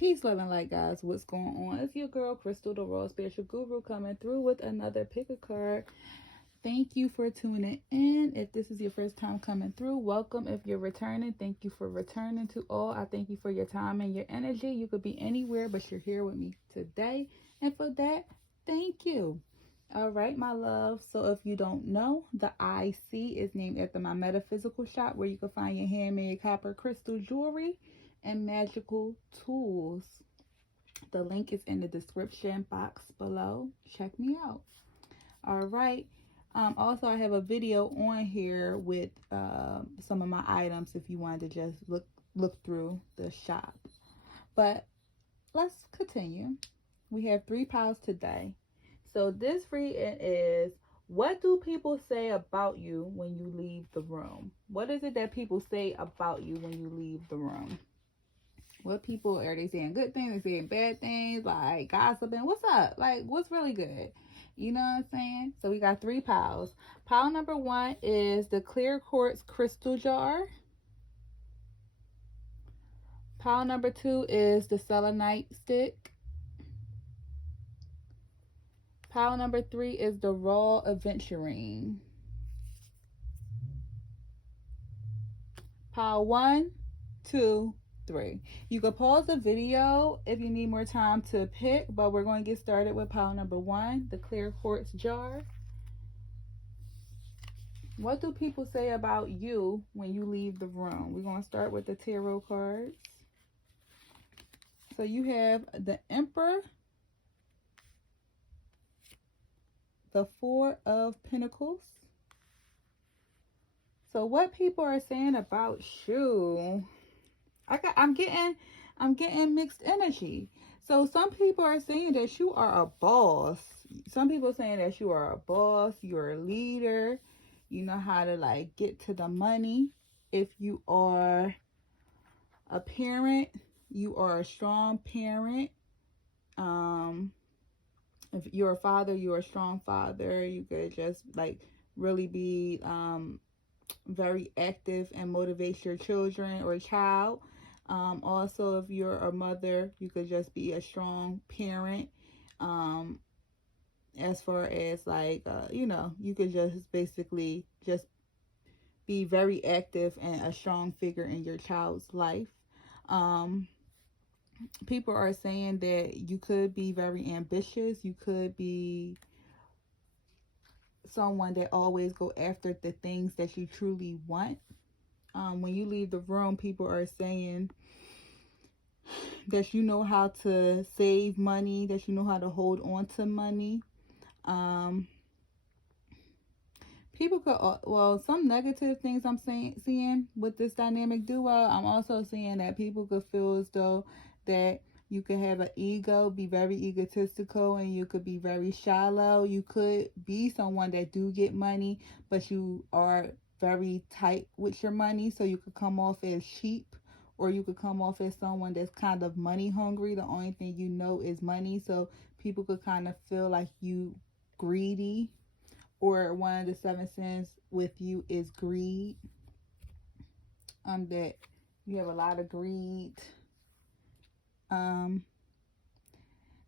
Peace, love, and light, guys. What's going on? It's your girl, Crystal, the Raw Spiritual Guru, coming through with another pick a card. Thank you for tuning in. If this is your first time coming through, welcome. If you're returning, thank you for returning. To all, I thank you for your time and your energy. You could be anywhere, but you're here with me today. And for that, thank you. All right, my love. So if you don't know, the IC is named after my metaphysical shop, where you can find your handmade copper crystal jewelry and magical tools. The link is in the description box below. Check me out. All right. Also, I have a video on here with some of my items if you wanted to just look through the shop. But let's continue. We have 3 piles today. So this reading is, what do people say about you when you leave the room? What is it that people say about you when you leave the room? What people are they saying? Good things, they saying bad things, like gossiping. What's up? Like, what's really good? You know what I'm saying? So we got 3 piles. Pile number 1 is the clear quartz crystal jar. Pile number 2 is the selenite stick. Pile number 3 is the raw aventurine. Pile 1, 2, 3. You can pause the video if you need more time to pick, but we're going to get started with pile number 1, the clear quartz jar. What do people say about you when you leave the room? We're going to start with the tarot cards. So you have the Emperor, the 4 of Pentacles. So what people are saying about you? I'm getting mixed energy. So some people are saying that you are a boss. Some people are saying that you are a boss, you're a leader, you know how to like get to the money. If you are a parent, you are a strong parent. If you're a father, you're a strong father. You could just like really be very active and motivate your children or child. Also, if you're a mother, you could just be a strong parent. As far as like, you could just basically just be very active and a strong figure in your child's life. People are saying that you could be very ambitious. You could be someone that always go after the things that you truly want. When you leave the room, people are saying that you know how to save money, that you know how to hold on to money. People could, some negative things I'm seeing with this dynamic duo. I'm also seeing that people could feel as though that you could have an ego, be very egotistical, and you could be very shallow. You could be someone that do get money, but you are very tight with your money, so you could come off as cheap, or you could come off as someone that's kind of money hungry. The only thing you know is money, so people could kind of feel like you greedy, or one of the 7 sins with you is greed. That you have a lot of greed.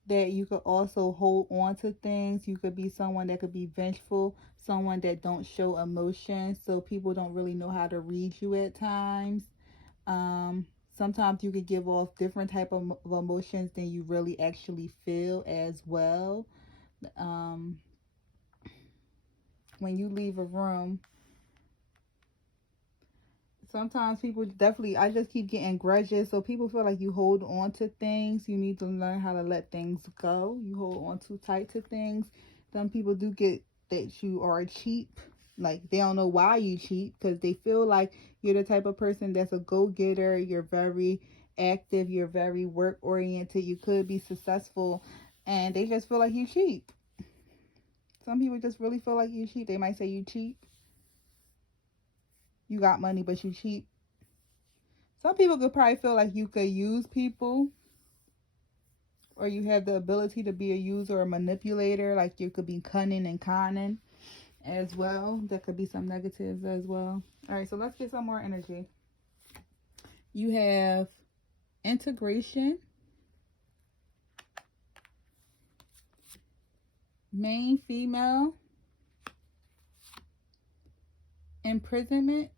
That you could also hold on to things. You could be someone that could be vengeful, someone that don't show emotion, so people don't really know how to read you at times. Sometimes you could give off different type of emotions than you really actually feel as well. When you leave a room, sometimes people definitely, I just keep getting grudges. So people feel like you hold on to things. You need to learn how to let things go. You hold on too tight to things. Some people do get that you are cheap. Like, they don't know why you cheap, because they feel like you're the type of person that's a go-getter. You're very active. You're very work-oriented. You could be successful, and they just feel like you cheap. Some people just really feel like you cheap. They might say you cheap. You got money, but you cheap. Some people could probably feel like you could use people, or you have the ability to be a user or manipulator. Like, you could be cunning and conning as well. That could be some negatives as well. All right, so let's get some more energy. You have integration, Main female, imprisonment,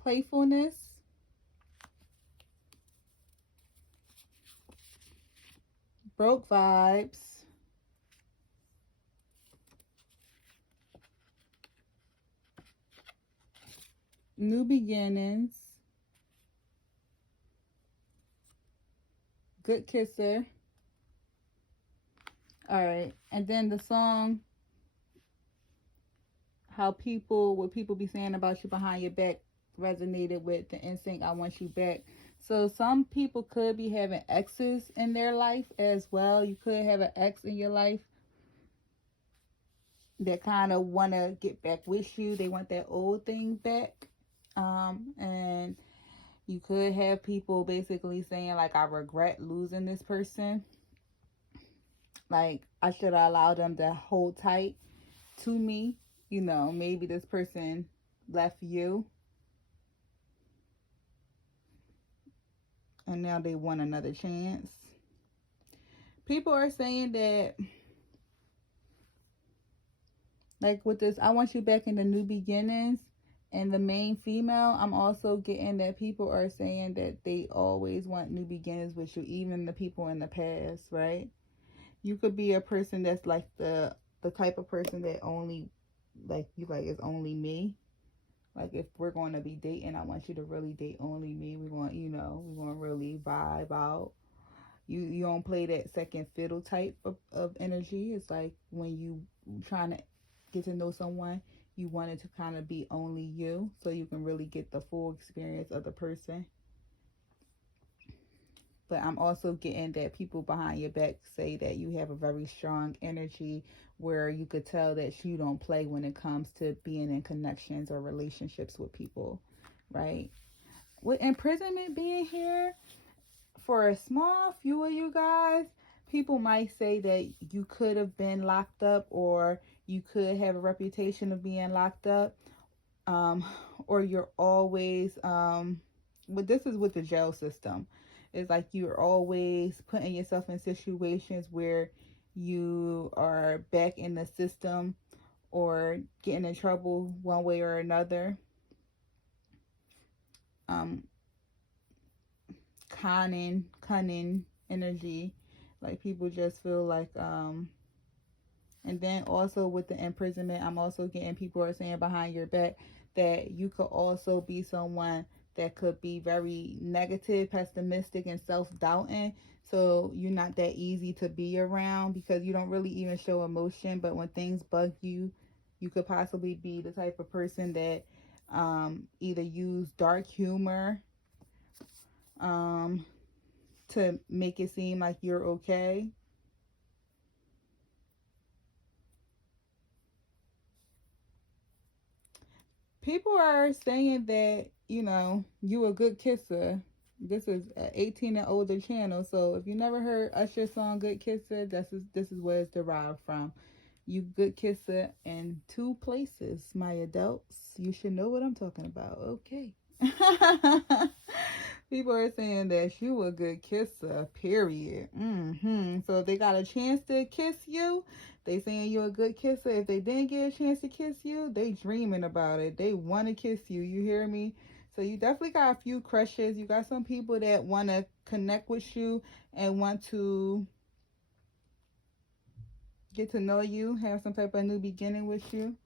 playfulness, broke vibes, new beginnings, good kisser. All right, and then the song, what people be saying about you behind your back, resonated with the instinct I want you back. So some people could be having exes in their life as well. You could have an ex in your life that kind of want to get back with you. They want that old thing back. And you could have people basically saying, like, I regret losing this person. Like, I should have allowed them to hold tight to me. You know, maybe this person left you and now they want another chance. People are saying that, like with this, I want you back in the new beginnings, and the main female, I'm also getting that people are saying that they always want new beginnings with you, even the people in the past, right? You could be a person that's like the type of person that only, like, you like, it's only me. Like, if we're going to be dating, I want you to really date only me. We want, you know, we want to really vibe out. You don't play that second fiddle type of energy. It's like when you trying to get to know someone, you want it to kind of be only you, so you can really get the full experience of the person. But I'm also getting that people behind your back say that you have a very strong energy, where you could tell that you don't play when it comes to being in connections or relationships with people, right? With imprisonment being here, for a small few of you guys, people might say that you could have been locked up, or you could have a reputation of being locked up, or you're always, but this is with the jail system. It's like you're always putting yourself in situations where you are back in the system or getting in trouble one way or another. Cunning energy. Like, people just feel like, and then also with the imprisonment, I'm also getting people are saying behind your back that you could also be someone that could be very negative, pessimistic, and self-doubting. So you're not that easy to be around because you don't really even show emotion. But when things bug you, you could possibly be the type of person that either use dark humor to make it seem like you're okay. People are saying that, you know, you a good kisser. This is an 18 and older channel, so if you never heard Usher's song Good Kisser, this is where it's derived from. You good kisser in two places, my adults. You should know what I'm talking about. Okay. People are saying that you a good kisser, period. So if they got a chance to kiss you, they saying you're a good kisser. If they didn't get a chance to kiss you, they dreaming about it. They want to kiss you. You hear me? So you definitely got a few crushes. You got some people that want to connect with you and want to get to know you, have some type of new beginning with you,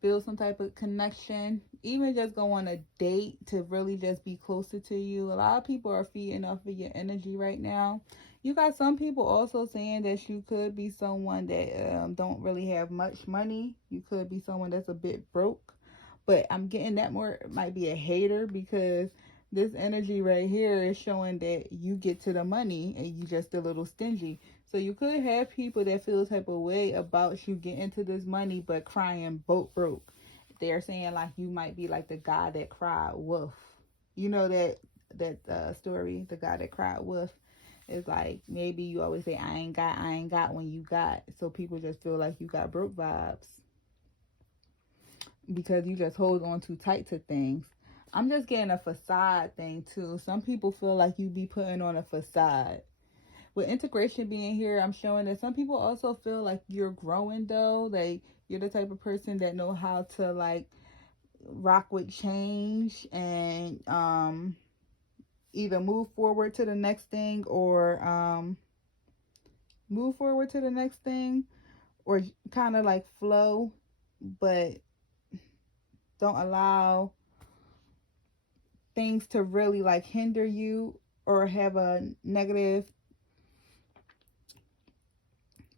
build some type of connection, even just go on a date to really just be closer to you. A lot of people are feeding off of your energy right now. You got some people also saying that you could be someone that don't really have much money. You could be someone that's a bit broke. But I'm getting that more might be a hater, because this energy right here is showing that you get to the money and you just a little stingy. So you could have people that feel type of way about you getting to this money but crying boat broke. They're saying like you might be like the guy that cried wolf. You know that story, the guy that cried wolf. It's like maybe you always say I ain't got when you got. So people just feel like you got broke vibes because you just hold on too tight to things. I'm just getting a facade thing too. Some people feel like you be putting on a facade. With integration being here, I'm showing that some people also feel like you're growing though. Like you're the type of person that know how to like rock with change and either move forward to the next thing or move forward to the next thing or kind of like flow, but don't allow things to really like hinder you or have a negative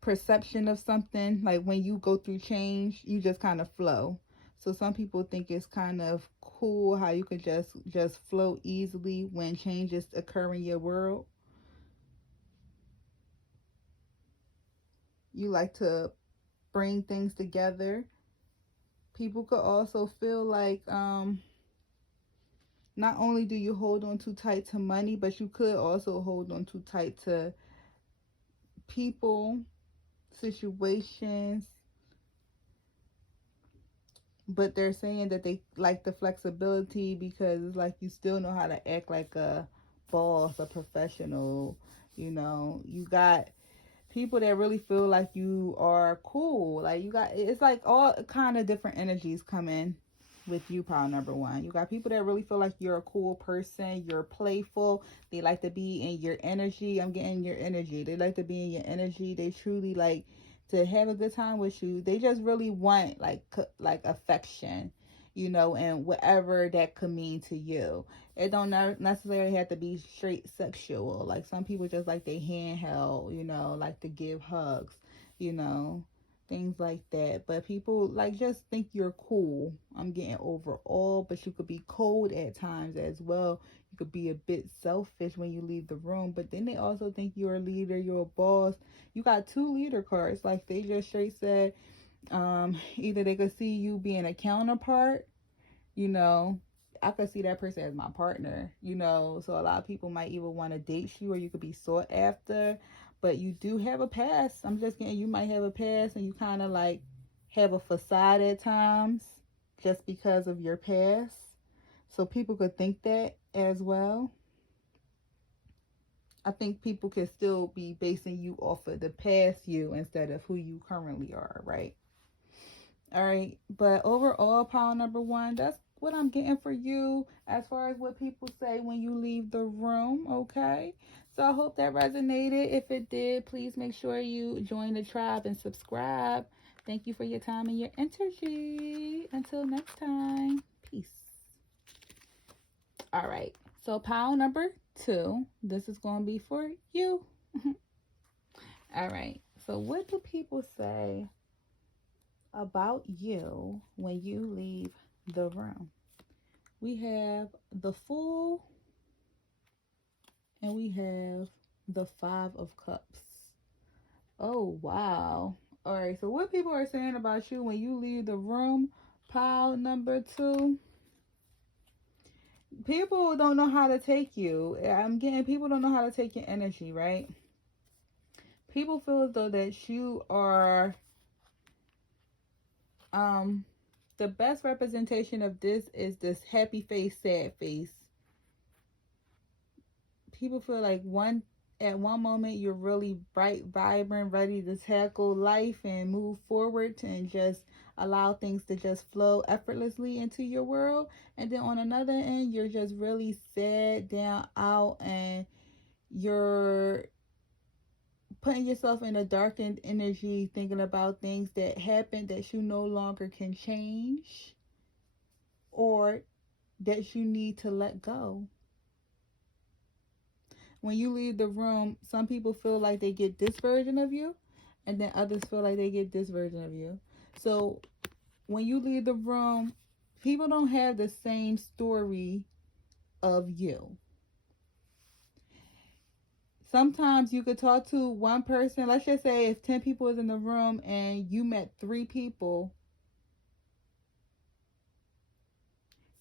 perception of something. Like when you go through change, you just kind of flow. So some people think it's kind of cool how you could just flow easily when changes occur in your world. You like to bring things together. People could also feel like not only do you hold on too tight to money, but you could also hold on too tight to people, situations. But they're saying that they like the flexibility because it's like you still know how to act like a boss, a professional. You know, you got people that really feel like you are cool. Like you got, it's like all kind of different energies come in with you, pile number one. You got people that really feel like you're a cool person, you're playful, they like to be in your energy. I'm getting your energy. They like to be in your energy. They truly like to have a good time with you. They just really want like affection, you know, and whatever that could mean to you. It don't necessarily have to be straight sexual. Like some people just like they handheld, you know, like to give hugs, you know, things like that. But people like just think you're cool. I'm getting overall, but you could be cold at times as well. You could be a bit selfish when you leave the room, but then they also think you're a leader, you're a boss. You got two leader cards. Like they just straight said, either they could see you being a counterpart, you know, I could see that person as my partner, you know. So a lot of people might even want to date you or you could be sought after, but you do have a past. I'm just getting you might have a past and you kind of like have a facade at times just because of your past. So people could think that as well. I think people can still be basing you off of the past you instead of who you currently are, right? All right, but overall, pile number one, that's what I'm getting for you as far as what people say when you leave the room, okay? So I hope that resonated. If it did, please make sure you join the tribe and subscribe. Thank you for your time and your energy. Until next time, peace. All right, so pile number two, this is going to be for you. All right, so what do people say about you when you leave the room? We have the Fool and we have the Five of Cups. Oh, wow. All right, so what people are saying about you when you leave the room, pile number two, people don't know how to take you. I'm getting people don't know how to take your energy, right? People feel as though that you are the best representation of this is this happy face, sad face. People feel like at one moment you're really bright, vibrant, ready to tackle life and move forward and just allow things to just flow effortlessly into your world. And then on another end, you're just really sad, down, out, and you're putting yourself in a darkened energy, thinking about things that happened that you no longer can change or that you need to let go. When you leave the room, some people feel like they get this version of you, and then others feel like they get this version of you. So when you leave the room, people don't have the same story of you. Sometimes you could talk to one person. Let's just say if 10 people is in the room and you met 3 people,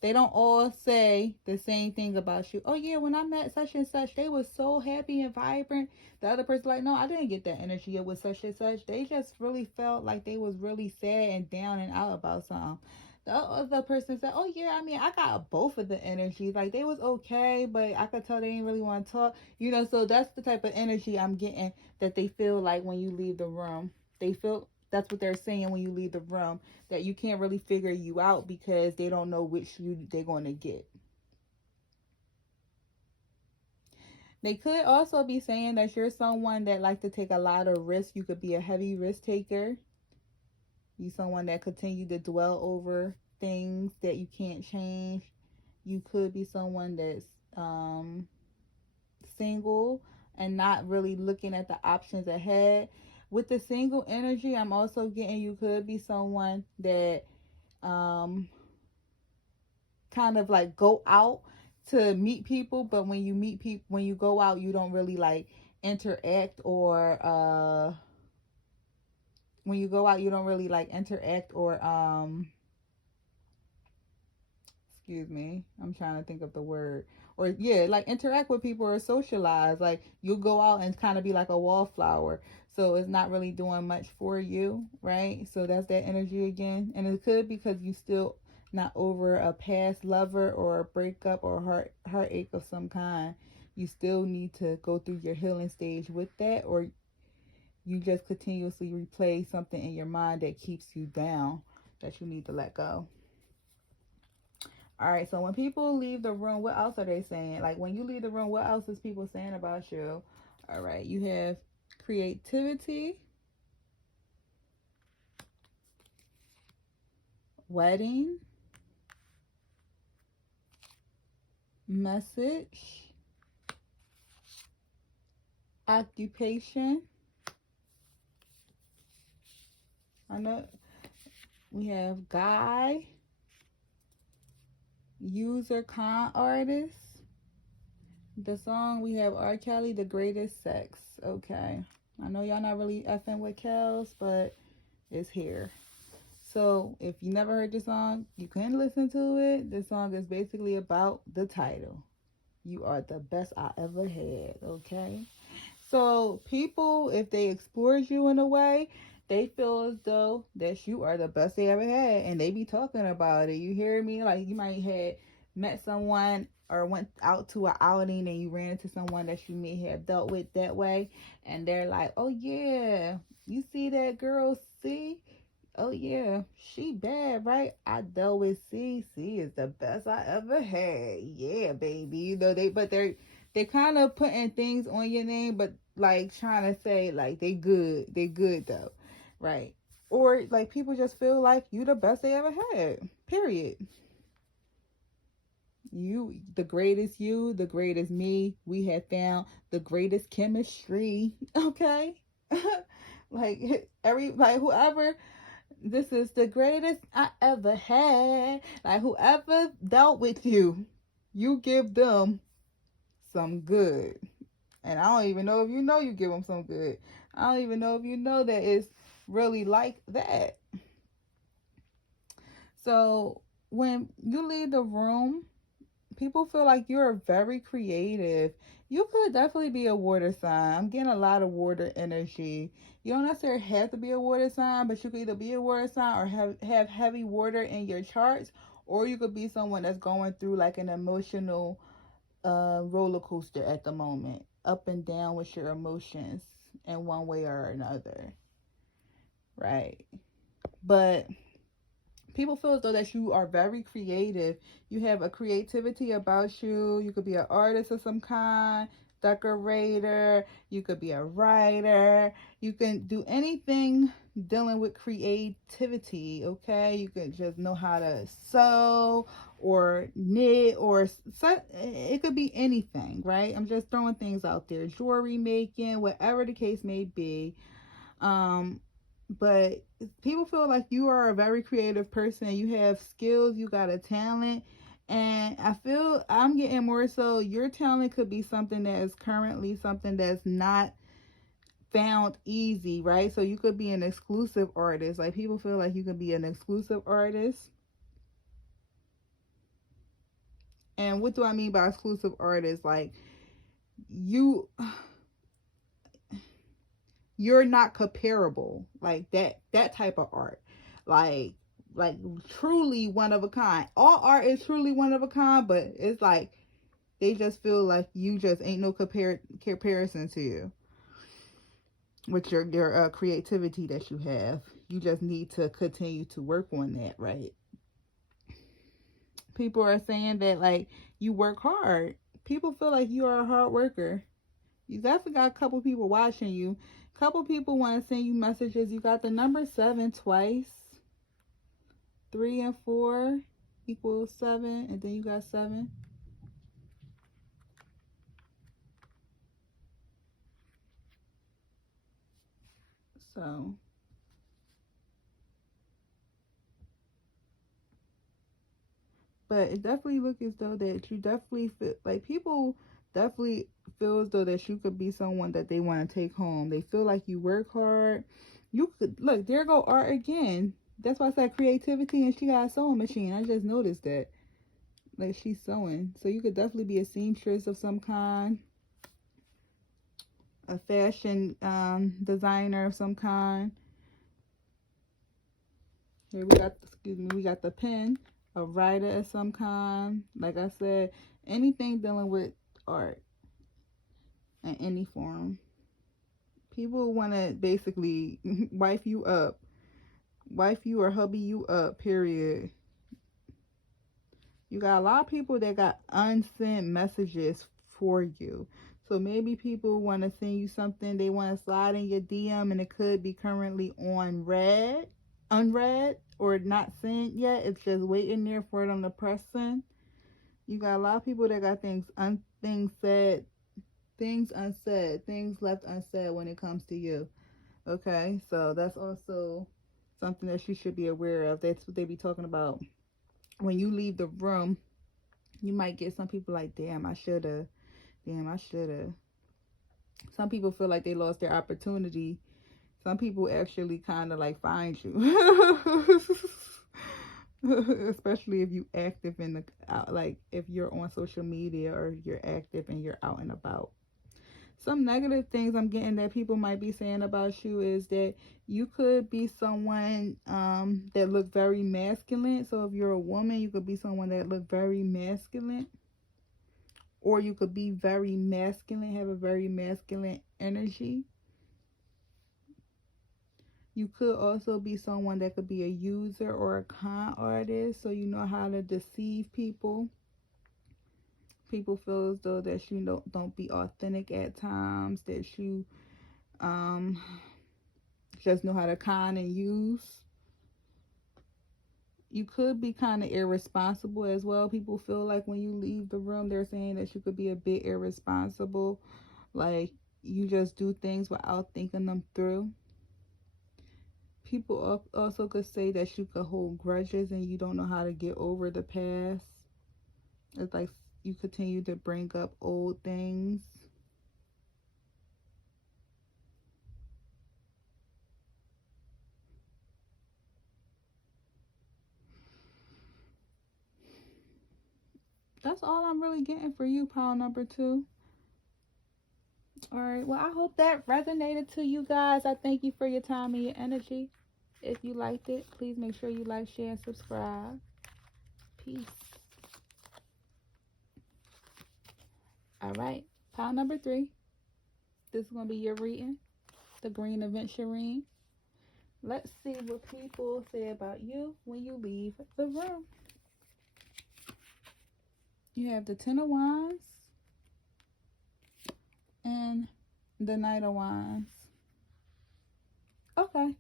they don't all say the same thing about you. Oh yeah, when I met such and such, they were so happy and vibrant. The other person like, no, I didn't get that energy with such and such. They just really felt like they was really sad and down and out about something. The other person said, oh yeah, I mean, I got both of the energies. Like, they was okay, but I could tell they didn't really want to talk. So that's the type of energy I'm getting, that they feel like when you leave the room. They feel that's what they're saying when you leave the room, that you can't really figure you out because they don't know which you they're going to get. They could also be saying that you're someone that like to take a lot of risks. You could be a heavy risk taker. You someone that continue to dwell over things that you can't change. You could be someone that's single and not really looking at the options ahead. With the single energy, I'm also getting you could be someone that um, kind of like go out to meet people, but when you meet people, when you go out, you don't really like interact, or when you go out, you don't really like interact, or excuse me, I'm trying to think of the word, or yeah, like interact with people or socialize. Like, you'll go out and kind of be like a wallflower, so it's not really doing much for you, right? So that's that energy again. And it could be because you still not over a past lover or a breakup or heartache of some kind. You still need to go through your healing stage with that, or you just continuously replay something in your mind that keeps you down, that you need to let go. All right, so when people leave the room, what else are they saying? Like, when you leave the room, what else is people saying about you? All right, you have creativity, wedding, message, occupation. I know we have guy, user, con artist. The song we have R. Kelly, The Greatest Sex. Okay. I know y'all not really effing with Kels, but it's here. So if you never heard the song, you can listen to it. The song is basically about the title. You are the best I ever had, okay? So people, if they explored you in a way, they feel as though that you are the best they ever had, and they be talking about it. You hear me? Like, you might have met someone or went out to an outing and you ran into someone that you may have dealt with that way, and they're like, oh yeah, you see that girl, see? Oh yeah, she bad, right? I dealt with C. C is the best I ever had. Yeah, baby. They kind of putting things on your name, but like trying to say like they good. They good though, right? Or like people just feel like you the best they ever had. Period. You the greatest me. We have found the greatest chemistry. Okay. Like whoever, this is the greatest I ever had. Like, whoever dealt with you, you give them some good. And I don't even know if you know you give them some good. I don't even know if you know that it's really like that. So when you leave the room, people feel like you're very creative. You could definitely be a water sign. I'm getting a lot of water energy. You don't necessarily have to be a water sign, but you could either be a water sign or have heavy water in your charts, or you could be someone that's going through like an emotional roller coaster at the moment, up and down with your emotions in one way or another, right? But people feel as though that you are very creative. You have a creativity about you. You could be an artist of some kind, decorator. You could be a writer. You can do anything dealing with creativity, okay? You could just know how to sew or knit, or it could be anything, right? I'm just throwing things out there. Jewelry making, whatever the case may be. Um, but people feel like you are a very creative person. You have skills, you got a talent, and I feel I'm getting more so your talent could be something that is currently something that's not found easy, right? So you could be an exclusive artist. Like, people feel like you could be an exclusive artist. And what do I mean by exclusive artist? Like, you're not comparable, like that type of art. Like, like truly one of a kind. All art is truly one of a kind, but it's like they just feel like you just ain't no comparison to you with your creativity that you have. You just need to continue to work on that, right? People are saying that like you work hard. People feel like you are a hard worker. You definitely got a couple people watching you. A couple people want to send you messages. You got the number 7 twice. 3 and 4 equals 7, and then you got 7. So but it definitely looks as though that you definitely feel like people definitely feel as though that you could be someone that they want to take home. They feel like you work hard. You could look, there go art again. That's why I said creativity, and she got a sewing machine. I just noticed that. Like she's sewing. So you could definitely be a seamstress of some kind, a fashion designer of some kind. Here we got the pen, a writer of some kind. Like I said, anything dealing with art in any form. People want to basically wife you up, wife you or hubby you up, period. You got a lot of people that got unsent messages for you. So maybe people want to send you something, they want to slide in your DM, and it could be currently unread, or not sent yet. It's just waiting there for them to press send. You got a lot of people that got things said, things unsaid, things left unsaid when it comes to you. Okay, so that's also something that you should be aware of. That's what they be talking about. When you leave the room, you might get some people like, damn, I should have. Some people feel like they lost their opportunity. Some people actually kind of like find you. Especially if you active in the like if you're on social media or you're active and you're out and about. Some negative things I'm getting that people might be saying about you is that you could be someone that look very masculine. So if you're a woman, you could be someone that look very masculine, or you could be very masculine, have a very masculine energy. You could also be someone that could be a user or a con artist, so you know how to deceive people. People feel as though that you don't be authentic at times, that you just know how to con and use. You could be kind of irresponsible as well. People feel like when you leave the room, they're saying that you could be a bit irresponsible. Like you just do things without thinking them through. People also could say that you could hold grudges and you don't know how to get over the past. It's like you continue to bring up old things. That's all I'm really getting for you, pile number 2. All right. Well, I hope that resonated to you guys. I thank you for your time and your energy. If you liked it, please make sure you like, share, and subscribe. Peace. All right. Pile number 3. This is going to be your reading. The Green Adventurine. Let's see what people say about you when you leave the room. You have the 10 of Wands and the Knight of Wands. Okay.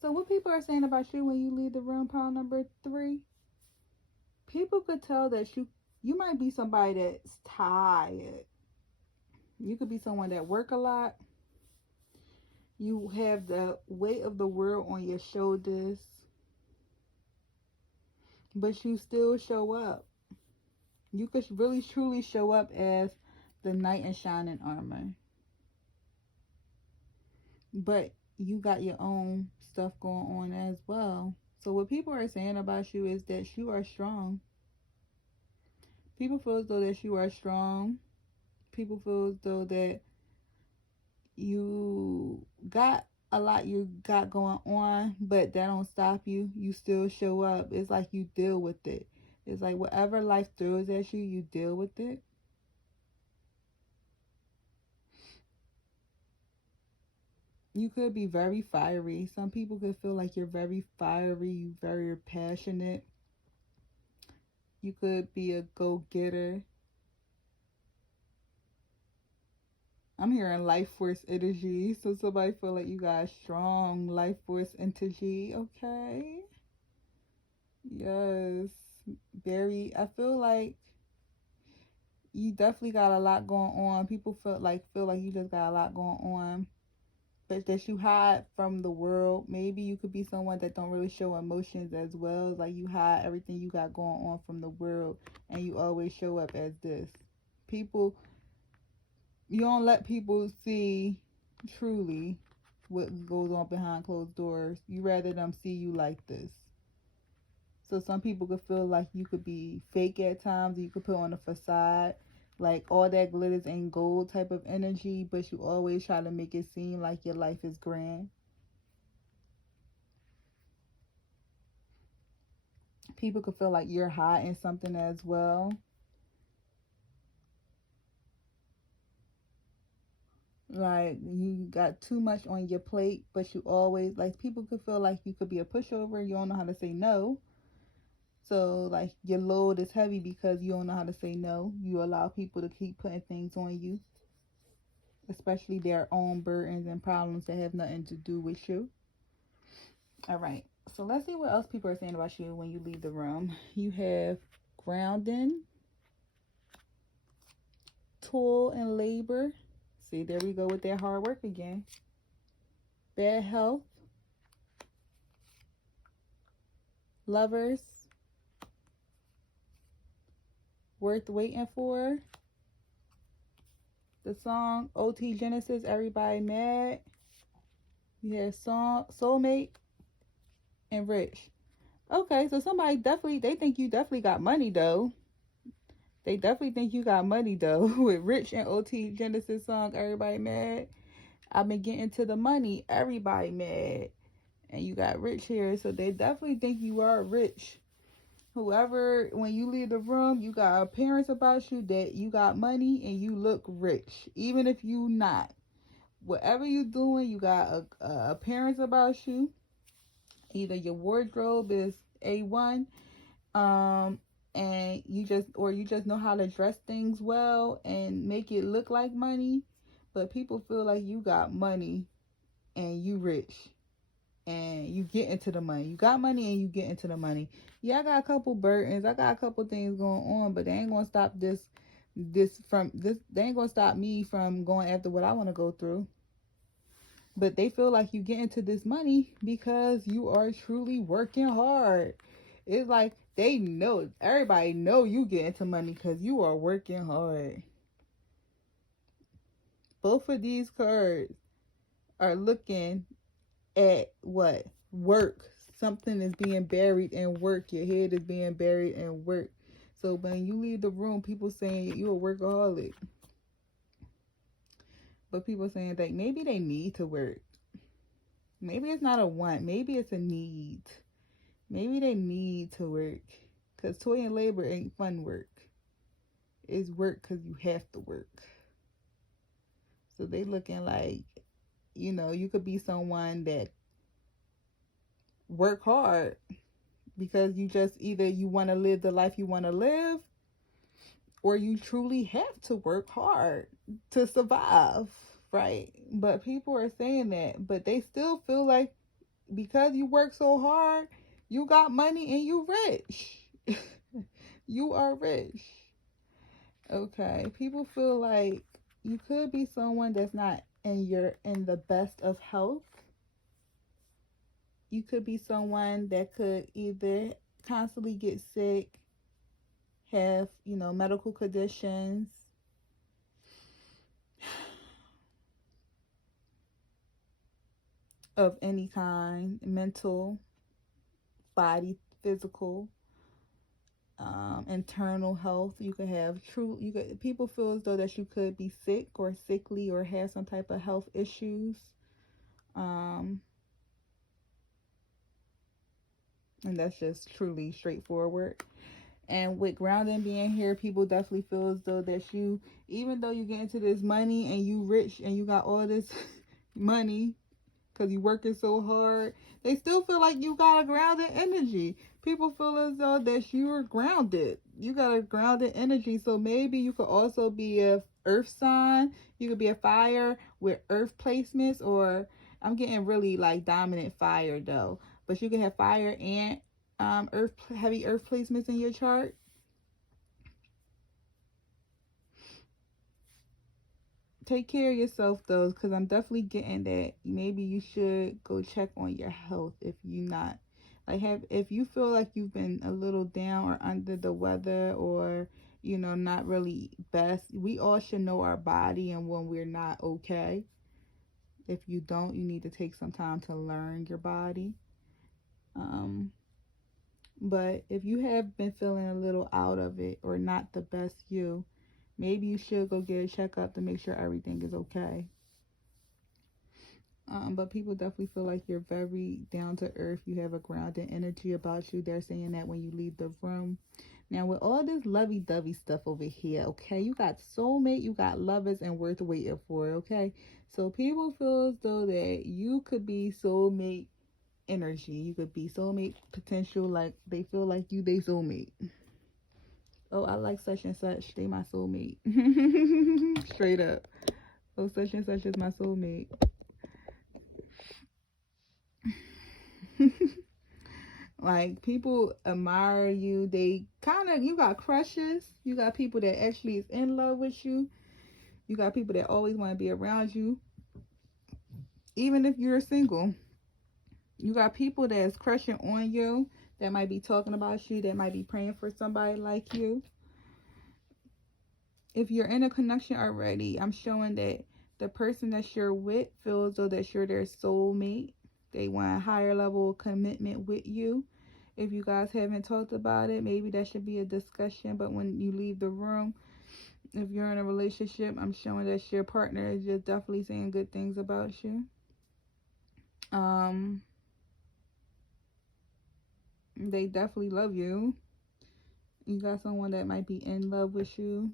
So what people are saying about you when you leave the room, pile number 3, people could tell that you might be somebody that's tired. You could be someone that work a lot. You have the weight of the world on your shoulders, but you still show up. You could really truly show up as the knight in shining armor, but you got your own stuff going on as well. So what people are saying about you is that you are strong. People feel as though that you are strong. People feel as though that you got a lot you got going on, but that don't stop you. You still show up. It's like you deal with it. It's like whatever life throws at you, you deal with it. You could be very fiery. Some people could feel like you're very fiery, very passionate. You could be a go-getter. I'm hearing life force energy. So somebody feel like you got strong life force energy. Okay. Yes. Very. I feel like you definitely got a lot going on. People feel like you just got a lot going on. But that you hide from the world. Maybe you could be someone that don't really show emotions as well. It's like you hide everything you got going on from the world and you always show up as this. People, you don't let people see truly what goes on behind closed doors. You rather them see you like this. So some people could feel like you could be fake at times. You could put on a facade, like all that glitters and gold type of energy, but you always try to make it seem like your life is grand. People could feel like you're hiding something as well. Like you got too much on your plate, but you always, like, people could feel like you could be a pushover. You don't know how to say no. So like your load is heavy because you don't know how to say no. You allow people to keep putting things on you, especially their own burdens and problems that have nothing to do with you. All right. So let's see what else people are saying about you when you leave the room. You have grounding, toil and labor. See, there we go with that hard work again. Bad health, lovers, worth waiting for. The song OT Genesis, Everybody Mad. You have song soulmate and rich. Okay, so somebody definitely, they think you definitely got money though. They definitely think you got money though. With Rich and OT Genesis song, Everybody Mad. I've been getting to the money, everybody mad. And you got Rich here, so they definitely think you are rich. Whoever, when you leave the room, you got appearance about you that you got money and you look rich, even if you not. Whatever you doing, you got a appearance about you. Either your wardrobe is A1, and you just know how to dress things well and make it look like money, but people feel like you got money and you rich and you get into the money. You got money and you get into the money. Yeah, I got a couple burdens. I got a couple things going on, but they ain't gonna stop they ain't gonna stop me from going after what I want to go through. But they feel like you get into this money because you are truly working hard. It's like they know, everybody know you get into money because you are working hard. Both of these cards are looking at what? Work. Something is being buried in work. Your head is being buried in work. So when you leave the room, people saying you're a workaholic. But people saying that maybe they need to work. Maybe it's not a want. Maybe it's a need. Maybe they need to work. Because toil and labor ain't fun work. It's work because you have to work. So they looking like, you could be someone that work hard because you just either you want to live the life you want to live or you truly have to work hard to survive, right? But people are saying that, but they still feel like because you work so hard, you got money and you rich. You are rich. Okay, people feel like you could be someone that's not in the best of health. You could be someone that could either constantly get sick, have, medical conditions, of any kind, mental, body, physical, internal health. You could have people feel as though that you could be sick or sickly or have some type of health issues. And that's just truly straightforward. And with grounding being here, people definitely feel as though that you, even though you get into this money and you rich and you got all this money because you working so hard, they still feel like you got a grounded energy. People feel as though that you're grounded. You got a grounded energy. So maybe you could also be a earth sign. You could be a fire with earth placements, or I'm getting really like dominant fire though. But you can have fire and earth, heavy earth placements in your chart. Take care of yourself though, because I'm definitely getting that maybe you should go check on your health if you not like have if you feel like you've been a little down or under the weather, or not really best. We all should know our body and when we're not okay. If you don't, you need to take some time to learn your body. But if you have been feeling a little out of it or not the best you, maybe you should go get a checkup to make sure everything is okay. But people definitely feel like you're very down to earth. You have a grounded energy about you. They're saying that when you leave the room. Now, with all this lovey-dovey stuff over here, okay, you got soulmate, you got lovers, and worth waiting for, okay? So people feel as though that you could be soulmate energy. You could be soulmate potential. Like, they feel like you, they soulmate. Oh, I like such and such. They my soulmate. Straight up. Oh, such and such is my soulmate. Like, people admire you. They kind of, you got crushes. You got people that actually is in love with you. You got people that always want to be around you. Even if you're single, you got people that's crushing on you, that might be talking about you, that might be praying for somebody like you. If you're in a connection already, I'm showing that the person that you're with feels though that you're their soulmate. They want a higher level of commitment with you. If you guys haven't talked about it, maybe that should be a discussion. But when you leave the room, if you're in a relationship, I'm showing that your partner is just definitely saying good things about you. They definitely love you. You got someone that might be in love with you.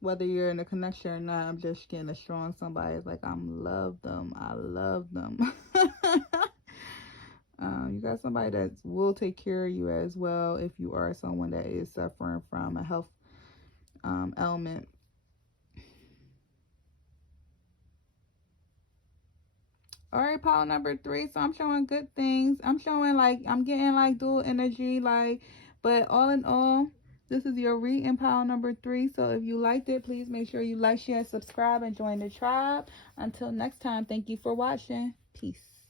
Whether you're in a connection or not, I'm just getting a strong somebody. It's like, I love them. You got somebody that will take care of you as well if you are someone that is suffering from a health ailment. All right, pile number 3. So I'm showing good things. I'm showing like I'm getting like dual energy, like, but all in all, this is your reading, pile number 3. So if you liked it, please make sure you like, share, subscribe, and join the tribe. Until next time, thank you for watching. Peace.